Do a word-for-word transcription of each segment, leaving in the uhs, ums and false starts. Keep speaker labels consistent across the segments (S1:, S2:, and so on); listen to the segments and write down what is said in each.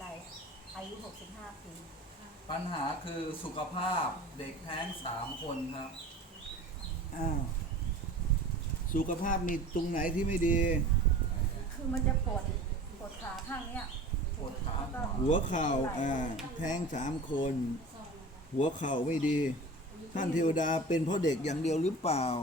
S1: อะไรอายุหกสิบห้าปี
S2: ปัญหาคือสุขภาพเด็กแท้งสามคนครับ
S3: อ้าวสุขภาพมีตรงไหนที่ไม่ดี
S1: คือมันจะปวดปวดขาข้างเนี้ย
S2: ปวดขาขวา
S3: หัวเข่าอ่าแท้งสามคน หัวเข่าไม่ดี ท่านเทวดาเป็นเพราะเด็กอย่างเดียวหรือเปล่า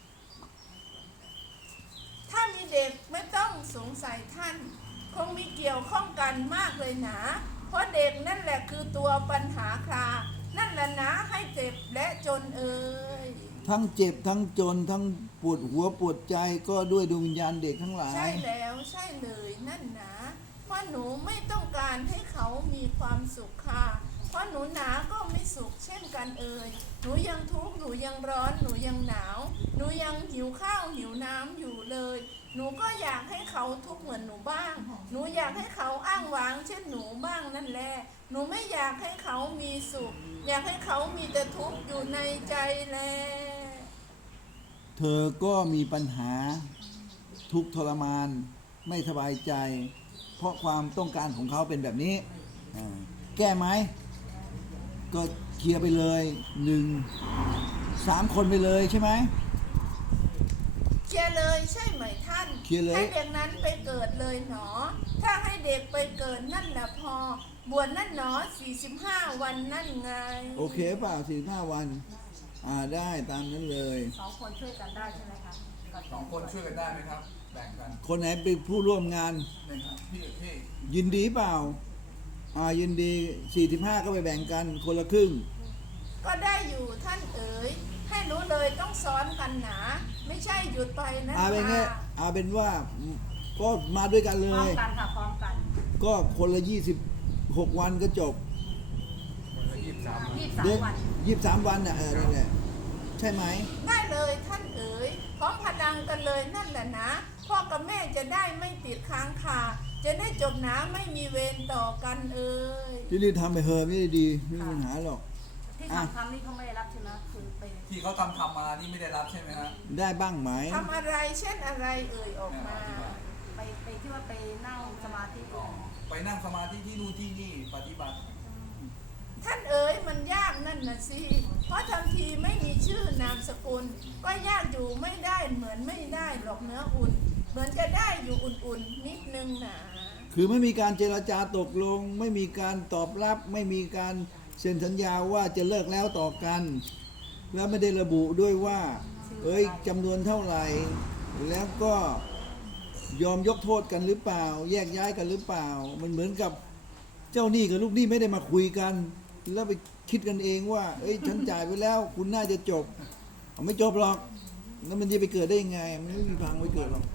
S4: ถ้ามีเด็กไม่ต้องสงสัยท่าน คงมีเกี่ยวข้องกันมากเลยนะ เพราะเด็กนั่นแหละคือตัวปัญหาครานั่นแหละนะให้เจ็บและจนเอ่ย
S3: ทั้งเจ็บทั้งจนทั้งปวดหัวปวดใจก็ด้วยดวงวิญญาณเด็กทั้งหลาย
S4: ใช่แล้วใช่เลยนั่นนะเพราะหนูไม่ต้องการให้เขามีความสุขค่ะเพราะหนูหนาก็ไม่สุขเช่นกันเอ่ยหนูยังทุกข์หนูยังร้อนหนูยังหนาวหนูยังหิวข้าวหิวน้ำอยู่เลยหนูก็อยากให้เขาทุกข์เหมือนหนูบ้างหนูอยากให้เขาอ้างว้างเช่นหนูบ้างนั่นแหละหนูไม่อยากให้เขามีสุขอยากให้เขามีแต่ทุกข์อยู่ในใจแล
S3: เธอก็มีปัญหาทุกข์ทรมานไม่สบายใจ เพราะความต้องการของเขาเป็นแบบนี้อ่าแก้ไหมก็เคลียร์ไปเลยหนึ่งสามคนไปเลยใช่ไหม
S4: เคลียร์เลยใช่ไหมท่าน
S3: เคลียร์เลย
S4: ให้เด็กนั้นไปเกิดเลยหนอถ้าให้เด็กไปเกิดนั่นแหละพอบวชนั่นหนอสี่สิบห้าวันนั่นไง
S3: โอเคเปล่าสี่ห้าวันอ่าได้ตามนั้นเลย
S1: สองคนช่วยกันได้ใช่ไหมคะ
S2: สองคนช่วยกันได้ไหมครับแบ่งกัน
S3: คนไหนเป็นผู้ร่วมงาน
S2: นี่ครับพี่พี่
S3: ยินดีเปล่าอ่ายินดีสี่สิบห้าก็ไปแบ่งกันคนละครึ่ง
S4: ก็ได้อยู่ท่านเอ๋ยให้รู้เลยต้องซ้อนกันหนาไม่ใช่หยุดไปนะ
S3: อาเป็นไงอาเป็นว่าก็มาด้วยกันเล
S1: พร้อม
S3: ย
S1: กันค่ะพร้อมกัน
S3: ก็คนละยี่สิบหกวันก็จบ
S2: คนละยี่สิบสาม
S1: ยี่สิบสามวัน
S3: ยี่สิบสามวันน่ะเออนั่นแหละใช่ไหม
S4: ได้เลยท่านเอ๋ยพร้อมพลังกันเลยนั่นแหละนะพ่อกับแม่จะได้ไม่ติดค้างคาจะได้จบหนาไม่มีเวรต่อกันเอ๋ย
S3: ที่รีบทำไปเฮอไม่ได้ดีไม่มีปัญหาหรอก
S1: ที่ทำคำนี้เขาไม่ได้รับใช่ไหมคือไป
S2: ที่เขาทำทำมานี่ไม่ได้รับใช่ไหมครับ
S3: ได้บ้างไหม
S4: ทำอะไรเช่นอะไรเอ่ยออกมา
S1: ไปไปที่ว่าไปนั่งสมาธิ
S2: ไปนั่งสมาธิที่นู่นที่นี่ปฏิบัติ
S4: ท่านเอ๋ยมันยากนั่นนะสิเพราะทำทีไม่มีชื่อนามสกุลก็ยากอยู่ไม่ได้เหมือนไม่ได้หรอกเนื้ออุ่นเหมือนจะได้อยู่อุ่นๆนิดนึงนะ
S3: คือไม่มีการเจรจาตกลงไม่มีการตอบรับไม่มีการเซ็นสัญญาว่าจะเลิกแล้วต่อกันแล้วไม่ได้ระบุด้วยว่าเอ้ยจำนวนเท่าไหร่แล้วก็ยอมยกโทษกันหรือเปล่าแยกย้ายกันหรือเปล่ามันเหมือนกับเจ้าหนี้กับลูกหนี้ไม่ได้มาคุยกันแล้วไปคิดกันเองว่าเอ้ยฉันจ่ายไปแล้วคุณน่าจะจบไม่จบหรอกแล้วมันจะไปเกิดได้ยังไงมันไม่มีทางไปเกิดหรอก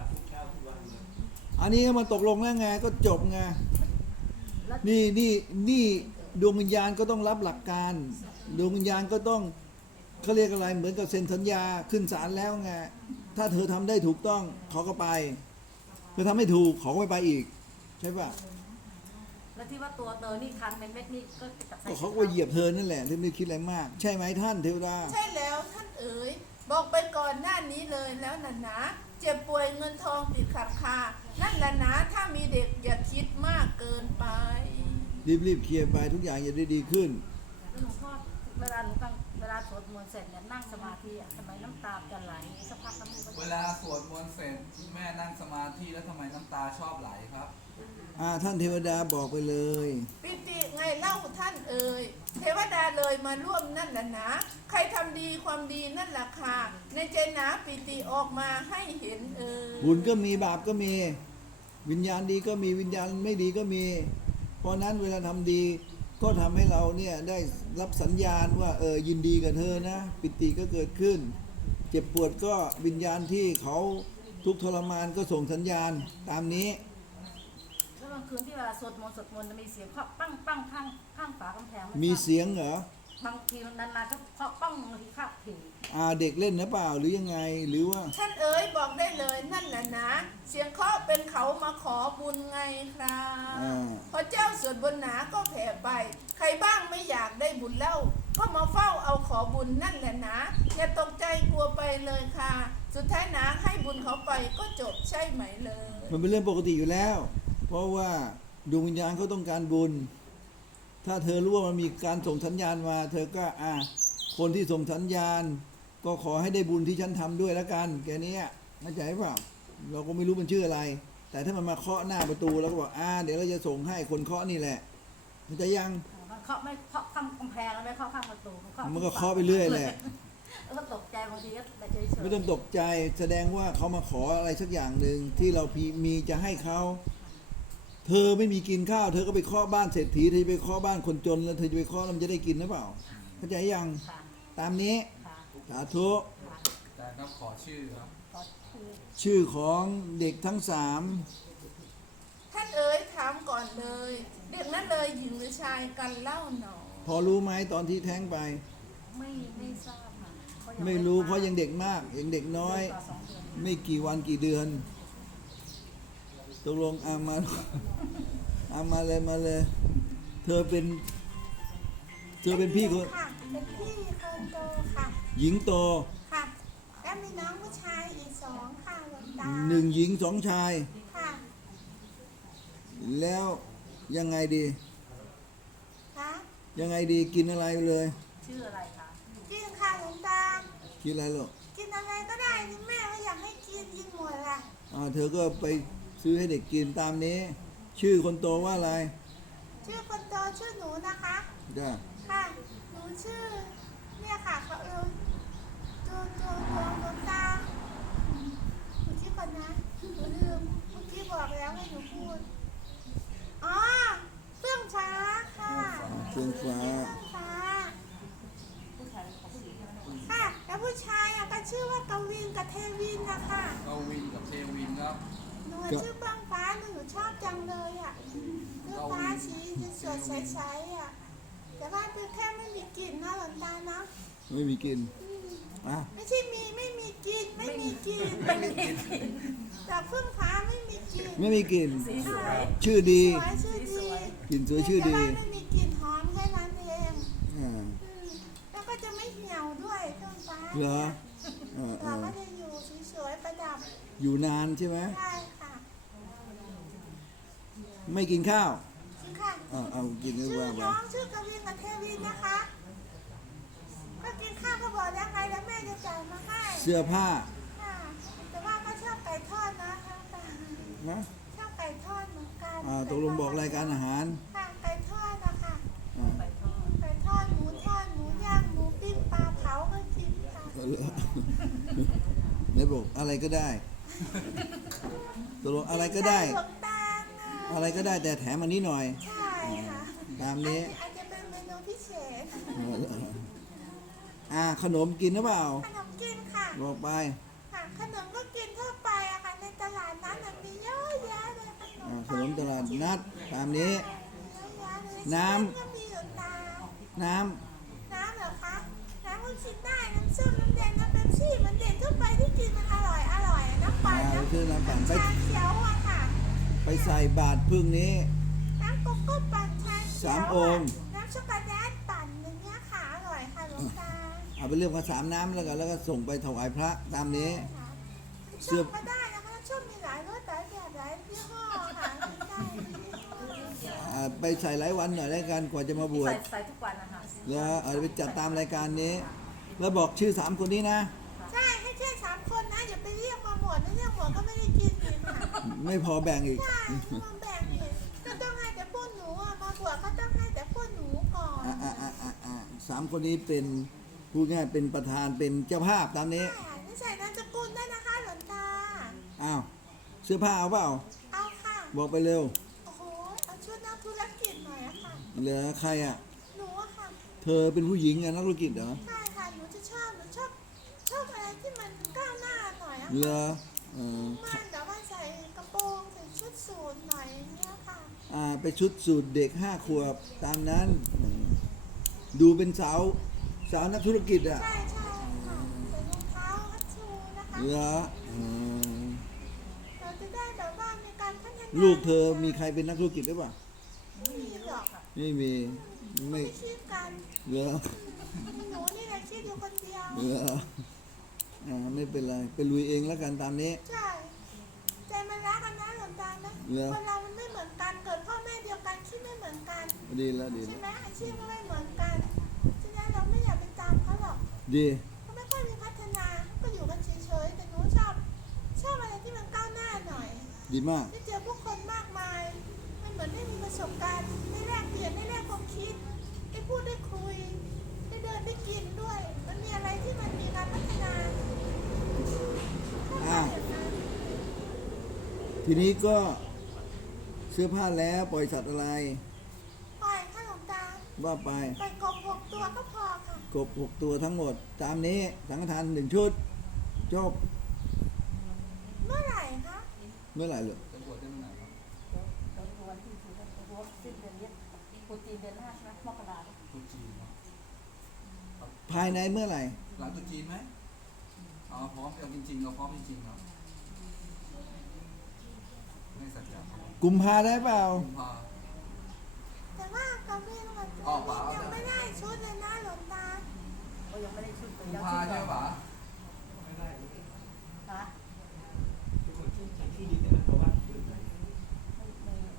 S3: อันนี้มันตกลงแล้วไงก็จบไงนี่นี่นี่ดวงวิญญาณก็ต้องรับหลักการดวงวิญญาณก็ต้องเขาเรียกอะไรเหมือนกับเซ็นสัญญาขึ้นศาลแล้วไงถ้าเธอทำได้ถูกต้องเขาก็ไปเธอทำไม่ถูกเขาก็ไม่ไปอีกใช่ป่ะ
S1: แล้วที่ว่าตัวเตอนี่คันเป็นเม็ดนี่ก็จับใส่
S3: เขาก็เหยียบเธอนั่นแหละที่ไม่คิดอะไรมากใช่ไหมท่านเทวดา
S4: ใช่แล้วท่านเอ๋ยบอกไปก่อนหน้านี้เลยแล้วนะนะเจ็บป่วยเงินทองติดขัดคานั่นแหละนะถ้ามีเด็กอย่าคิดมากเกินไป
S3: รีบๆเคลียร์ไปทุกอย่างจะได้ดีขึ้น
S1: หลวงพ่อเวลาหนูตั้งเวลาสวดมนต์เสร็จเนี่ยนั่งสมาธิอ่ะทำไมน้ำตาจะไหลสักพักน้ำมูก
S2: เวลาสวดมนต์เสร็จแม่นั่งสมาธิแล้วทำไมน้ำตาชอบไหลครับ
S3: อ่าท่านเทวดาบอกไปเลย
S4: ปิติไงเล่าท่านเอ๋ยเทวดาเลยมาร่วมนั่นแหละนะใครทำดีความดีนั่นแหละค่ะในใจหนาปิติออกมาให้เห็นเอ๋ย
S3: บุญก็มีบาปก็มีวิญญาณดีก็มีวิญญาณไม่ดีก็มีเพราะนั้นเวลาทำดีก็ทำให้เราเนี่ยได้รับสัญญาณว่าเออยินดีกับเธอนะปิติก็เกิดขึ้นเจ็บปวดก็วิญญาณที่เขาทุกข์ทรมานก็ส่งสัญญาณตามนี้
S1: แล้วบางคืนที่เวลาสวดมนต์สวดมนต์จะมีเสียงเคาะปั้งปั้งข้างข้างฝากำแพง
S3: มีเสียงเหร
S1: อบางทีนานๆก็เคาะปั้งบางทีข้าผิว
S3: อ่าเด็กเล่นนะเปล่าหรือยังไงหรือว่า
S4: ท่านเอ๋ยบอกได้เลยนั่นแหละนะเสียงเคาะเป็นเขามาขอบุญไงครับพอเจ้าสวดบนหนาก็แผ่ไปใครบ้างไม่อยากได้บุญเล่าก็มาเฝ้าเอาขอบุญนั่นแหละนะอย่าตกใจกลัวไปเลยค่ะสุดท้ายหนาให้บุญเขาไปก็จบใช่ไหมเลย
S3: มันเป็นเรื่องปกติอยู่แล้วเพราะว่าดวงวิญญาณเขาต้องการบุญ ถ้าเธอรู้ว่ามันมีการส่งสัญญาณมา เธอก็อ่ะคนที่ส่งสัญญาณ ก็ขอให้ได้บุญที่ฉันทำด้วยแล้วกันแกนี้เข้าใจเปล่าเราก็ไม่รู้มันชื่ออะไร แต่ถ้ามันมาเคาะหน้าประตูแล้วก็บอกอ่าเดี๋ยวเราจะส่งให้คนเคาะนี่แหละมันจะยัง
S1: มันเคาะไม่เคาะข้างกำแพงแล้วไม่เคาะข้างประตูมันเคาะ
S3: มันก็เคาะไปเรื่อยแหละ
S1: แล้วก็ตกใจบางทีก็แบบเฉยๆ
S3: ไม่ต้องตกใจแสดงว่าเขามาขออะไรสักอย่างหนึ่งที่เราพีมีจะให้เขาเธอไม่มีกินข้าว เธอก็ไปเคาะบ้านเศรษฐีเธอจะไปเคาะบ้านคนจนแล้วเธอจะไปเคาะแล้วมันจะได้กินหรือเปล่าเข้าใจยัง
S1: ค่ะ
S3: ตามนี้
S1: ค่ะ
S3: สาธุ
S1: ค่ะ
S2: แต่ครับขอชื่อครับ
S1: ขอคือ
S3: ชื่อของเด็กทั้งสาม
S4: ท่านเอ๋ยถามก่อนเลย เด็กนั้นเลยหญิงหรือชายกันเล่าหนอ
S3: พอรู้ไหมตอนที่แท้งไป
S1: ไม่ไม่ทราบค่ะเขายัง
S3: ไม่รู้เพราะยังเด็กมากยังเด็กน้อย
S1: เดืกว่าสองเดือน
S3: ไม่กี่วันกี่เดือนตกลงอามาอามาเลยมาเลย เธอเป็น เธอเป็นพี่คน
S5: ค่ะเป็นพี่คนโตค่ะ
S3: หญิงโต
S5: ค่ะ แล้วมีน้องผู้ชายอีกสองค่ะหลวงตา
S3: หนึ่งหญิงสองชาย
S5: ค่ะ
S3: แล้วยังไงดี
S5: ค่ะ
S3: ยังไงดีกินอะไรเลย
S1: ชื่ออะไรคะ
S5: กินค่ะหลวงตา
S3: กินอะไรหรอก
S5: กินอะไรก็ได้ที่แม่ก็อยากให้กินกินหมดล่ะ
S3: อ่าเธอก็ไปซื้อให้เด็กกินตามนี้ ชื่อคนโตว่าอะไร
S5: ชื่อคนโตชื่อหนูนะคะ
S3: จ้า
S5: ค่ะ หนูชื่อ เนี่ยค่ะเขาเออตัวตัวตัวหลวงตาหนูคิดก่อนนะหนูลืมเมื่อกี้บอกแล้วให้หนูพูด อ๋อเฟื่องฟ้าค่ะ
S3: เฟื่องฟ้า
S5: เฟื่องฟ้า
S1: ผู้ชายของผู้หญิงใช่ไหม
S5: ค่ะ แล้วผู้ชายอ่ะก็ชื่อว่ากวินกับเทวินนะคะ
S2: กวินกับเทวินครับ
S5: หนูชื่อเฟื่องฟ้าหนูชอบจังเลยอ่ะเฟื่องฟ้าสีสวยใสๆอ่ะ แต่ว่าเป็นแค่ไม่มีกลิ่นนะหลอนตาเนาะ
S3: ไม่มีกิน
S5: อืม
S3: อ่ะ
S5: ไม่ใช่มีไม่มีกลิ่นไม่มีกลิ่น
S1: ไม่มีกลิ่น
S5: แต่เฟื่องฟ้าไม่มีกลิ่น
S3: ไม่มีกลิน
S1: สีสวย
S3: ชื่อดี
S5: สวยชื่อดี
S3: กลินสวยชื่อดี
S5: แต่ว่าไม่มีกลิ่นหอมแค่นั้นเอง
S3: อ่า
S5: อืมแล้วก็จะไม่เหี่ยวด้วยเฟื่องฟ้า
S3: เหรออ่า
S5: เรา
S3: อ่า
S5: ก็จะอยู่สวยๆประดับ
S3: อยู่นานใช่ไหม
S5: ได้ค่ะ
S3: ไม่กินข้าว
S5: จริงค่ะ
S3: อ่าเอากินก็
S5: ชื่อ
S3: ว่าไป
S5: น้องชื่อกวินกับเทวินนะคะ ก็กินข้าวก็บอกแล้วไงแล้วแม่จะจ่ายมาให้
S3: เสื้อผ้า
S5: ค่ะแต่ว่าก็ชอบไก่ทอดนะคะ
S3: นะ
S5: ชอบไก่ทอดเหมือนกัน
S3: อ่าตกลงบอกรายการอาหาร
S5: ค่ะไก่ทอดนะคะ
S3: อ่า
S1: ไปทอด
S5: ไก่ทอดหมูทอดหมูย่างหมูปิ้งปลาเผาก็กินค่ะ
S3: เอาเลยไหนบอกอะไรก็ได้ตกลงอะไรก็ได้
S5: หลวงตาไง
S3: อะไรก็ได้แต่แถมอันนี้หน่อย
S5: ใช่ค่ะ
S3: ตาม
S5: อัน
S3: นี้
S5: นี้อาจจะเป็นเมนูพิเศษ
S3: อ่าขนมกินหรือเปล่า
S5: ขนมกินค่ะ
S3: บอกไป
S5: ค่ะขนมก็กินทั่วไปอะค่ะในตลาดนั้นน่ะมีเยอะแยะเลยขน
S3: อ่าม ขนมตลาดนัดตามนี้
S5: เยอะแยะเลย
S3: น้ำ
S5: เซเว่ก็มีอยู่ตา
S3: น้
S5: น้ำเหรอคะ น้ำก็กินได้ น้ำส้มน้ำแดงน้ำเป๊ปซี่มันเด่นทั่วไปที่กินมันอร่อยอร่อยอะน้ำ
S3: ำ
S5: ปั่
S3: อ่าน ไป
S5: น้ำ
S3: ซื้อน้ำปั่นไป
S5: ชาเขียวอะค่ะ
S3: ไปใส่บาตรพึ่งนี้
S5: น้ำโกโก้ปั่นชาเขียว
S3: สาม
S5: อะ
S3: องค์
S5: น้ำช็อกโกแลตปั่นอย่างเงี้ยค่ะอร่อยค่ะหลวงตา
S3: เอาไปเรื่องภาษามน้ำแล้วกันแล้วก็ส่งไปถวายพระตามนี้
S5: ค่ะ
S3: เสื้
S5: ช
S3: อ
S5: อบก็ได้นะคะชอบมีหลายรสหลายแบบหลายยี่ห้อค่ะกินได้
S3: อ่าไปใส่หลายวันหน่อยแล้วกันกว่าจะมาบวช
S1: ใส่ใส่ทุกวันนะคะ
S3: แล้วเอาไปจัดตามรายการนี้ แล้วบอกชื่อสามคนนี้นะ
S5: ใช่ให้แค่สามคนนะอย่าไปเรียกมาหมดไม่เรียกหมดก็ไม่ได้กินอีกค่ะ
S3: ไม่พอแบ่งอีก
S5: ใช่มาแบ่งอีกก็ต้องให้แต่พวกหนูอะมาบวชก็ต้องให้แต่พวกหนูก่อน
S3: อ่าอ่าอ่าอ่าอ่าสามคนนี้เป็นพูดง่ายเป็นประธานเป็นเจ้าภาพตามนี้
S5: ใช่นี่ใส่นามสกุลด้วยนะคะหลวงตา
S3: อ้าวเสื้อผ้าเอาเปล่า
S5: เอาค่ะ
S3: บอกไปเร็ว
S5: โอ้โหเอาชุดนักธุรกิจหน่อยอะค่ะ
S3: เหลือใครอ่ะ
S5: หนูอะค่ะ
S3: เธอเป็นผู้หญิงอะนักธุรกิจเหรอ
S5: ใช่ค่ะหนูจะชอบหนูชอบชอบอะไรที่มันก้าวหน้าหน่อยอะ
S3: เหลื
S5: ค่ะ
S3: อเออ
S5: มันแต่ว่าใส่กระโปรงใส่ชุดสูทหน่อยอย่างเงี้ยค่ะ
S3: อ่าไปชุดสูตรเด็กห้าขวบตามนั้นอืมดูเป็นสาวสาวนักธุรกิจอ่ะ
S5: ใช่ใช่ค่ะใส่รองเท้าคัชชูนะคะ
S3: เหรออืม
S5: เราจะได้แบบว่ามีการพัฒนา
S3: ลูกเธอมีใครเป็นนักธุรกิจหรือเปล่า
S5: ไม่มีหรอก
S3: ไม่มีไม่
S5: ไม่คิดกัน
S3: เหลือ
S5: หนูนี่แหละคิดอยู่คนเดียว
S3: เหลืออ่าไม่เป็นไรไปลุยเองแล้วกันตามนี้
S5: ใช่ใจมันรักกันนะหลวงตานะ
S3: เหรอ
S5: คนเรามันไม่เหมือนกันเกิดพ่อแม่มือนกัน
S3: ดีแล้วดี
S5: ใช่
S3: แล้ว
S5: ไหมอาชีพก็ไม่เหมือนกันฉะนั้นเราไม่อยากไปตามเขาหรอก
S3: ดี
S5: เขาไม่ค่อยมีพัฒนาก็อยู่กันเฉยๆแต่หนูชอบชอบอะไรที่มันก้าวหน้าหน่อย
S3: ดีมาก
S5: ได้เจอผู้คนมากมายมันเหมือนได้มีประสบการณ์ได้แลกเปลี่ยนได้แลกความคิดได้พูดได้คุยได้เดินได้กินด้วย มันมีอะไรที่มันมีการพัฒนาชอบ
S3: อ่ะ
S5: มากอย่างนั้น
S3: ทีนี้ก็เสื้อผ้าแล้วปล่อยสัตว์อะไร
S5: ปล่อยค่ะหลวงตา
S3: ว่าไป
S5: ปล่อยกบหกตัวก็พอค่ะ
S3: กบหกตัวทั้งหมด ตามนี้สังฆทานหนึ่งชุดจบ
S5: เมื่อไหร่คะ
S3: เมื่อไหร่เลย
S2: จะบวชได้เมื่อไหร่ครับ
S1: เดี๋ยวเดี๋ยววันที่สี่เดี๋ยวสิ้นเดือนนี้ปูจีนเดือนหน้าใช่ไหมมกรา
S2: ตรุษจีนเนาะ
S3: ภายในเมื่อไหร่
S2: หลังตรุษจีนไหมอ๋อพร้อมเอาจริงๆเราพร้อมจริงๆครับไม่สัจจะครับ
S3: กุมภาได้เปล่า
S2: กุมภา
S5: แต่ว่ากระเบียนกับ
S2: ออกเปล่า
S5: ยังไม่ได้ชุดเลยนะหลวงตา
S1: ก็ยังไม่ได้ชุดเลย
S2: กุม
S1: ยัง
S2: ภา
S1: ชุด
S2: ใช่
S1: ก่อน
S2: ปะ
S1: ฮะไม่ไม่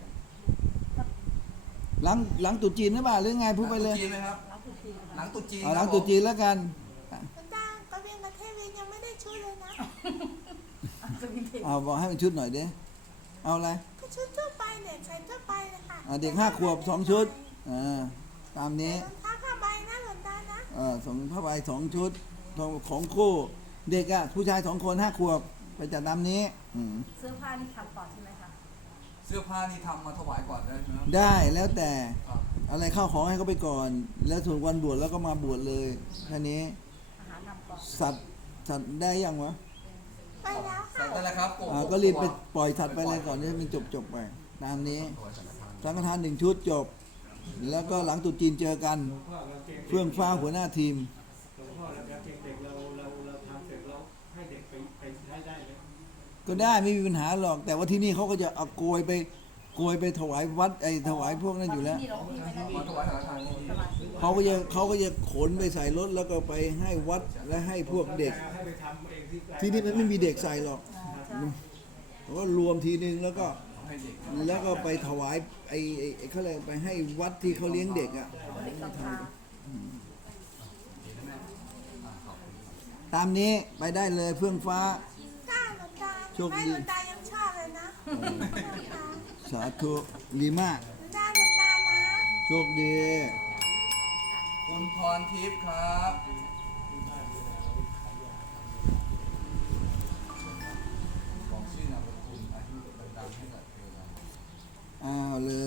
S3: หลังหลังตรุษจีนหรือเปล่าหรือไงพูดไปเลย
S2: หงตรุษจีนไหมครับ
S1: รับปูจีน
S2: หลังตรุษจีน
S3: เอาหลัง
S2: ครับ
S3: ตรุษจีนแล้วกัน
S5: หลวงตากระเบียนกับเทวินยังไม่ได้ชุดเลยนะ
S1: จะมีเพลง
S3: เอาบอกให้มันชุดหน่อยเด้เอาอะไร
S5: ก็ชุดทั่วไปเนี่ยใส่ทั่วไปเลยค่ะ
S3: อ่ะเด็กห้าขวบสองชุดอ่าตามนี้
S5: รองเท้าผ้าใบนะหลวงตานะ
S3: เออสองผ้าใบสองชุดของของคู่เด็กอ่ะผู้ชายสองคนห้าขวบไปจัดตามนี้อืม
S1: เสื้อผ้านี่ทำก่อนใช่ไหมคะ
S2: เสื้อผ้านี่ทำมาถวายก่อนได้ใช่ไหมครับ
S3: ได้แล้วแต่
S2: ครับ
S3: อะไรเข้าของให้เขาไปก่อน แล้วส่วนวันบวชแล้วก็มาบวชเลยแค่นี้
S1: อาหารทำก่อน
S3: สัตว์สัตว์ได้ยังวะ
S5: ไปแล้ว
S2: ใส่
S5: ค่ะ
S2: ได้แล้วครับโก
S3: อ่าก็รีบไปปล่อยสัตว์ไปอะไรก่อนให้มันจบจบไปตามนี้
S2: ถวายสังฆทาน
S3: สังฆทานหนึ่งชุดจบ แล้วก็หลังตรุษจีนเจอกัน
S6: หลวงพ่อเราเกรง
S3: เฟื่องฟ้าหัวหน้าทีม
S6: หลวงพ่อเราเกรงเด็กเราเราเราทำเสร็จแล้วให้เด็กไปไปใช้ได้ไหม
S3: ก็ได้ไม่มีปัญหาหรอก แต่ว่าที่นี่เขาก็จะเอาโกยไปโกยไปถวายวัดไอ้ถวายพวกนั้นอยู่แล้ว
S1: ที่เราพี่ไม่ได้
S2: มาถวายสังฆทานที่นี่
S1: สมาธิ
S3: เขาก็จะเขาก็จะขนไปใส่รถแล้วก็ไปให้วัดและให้พวกเด็ก
S6: ให้ไปทำเองที่ไกล
S3: ที่นี่มันไม่มีเด็กใส่หรอก
S1: อ๋อใช่
S3: เขาก็รวมทีนึงแล้วก็
S2: ให้เด็ก
S3: แล้วก็ไปถวายไอ้ไอ้ไอ้เขาเลยกไปให้วัดที่เขาเลี้ยงเด็กอ่ะ
S1: เด็กกำพร้า
S2: อ่าขอบคุณ
S3: ตามนี้ไปได้เลยเฟื่องฟ้า
S5: กล้าหลวงตา
S3: โชคดี
S5: ให้หลวงตายังชอบเลยนะหลวงตา
S3: สาธุดีมาก
S5: หลวงตาหลวงตานะ
S3: โชคดี
S2: คุณพรทิพย์ครับบอกชื่อนามสกุลอายุดังๆให้กับเธอนะ
S3: อ้าวเล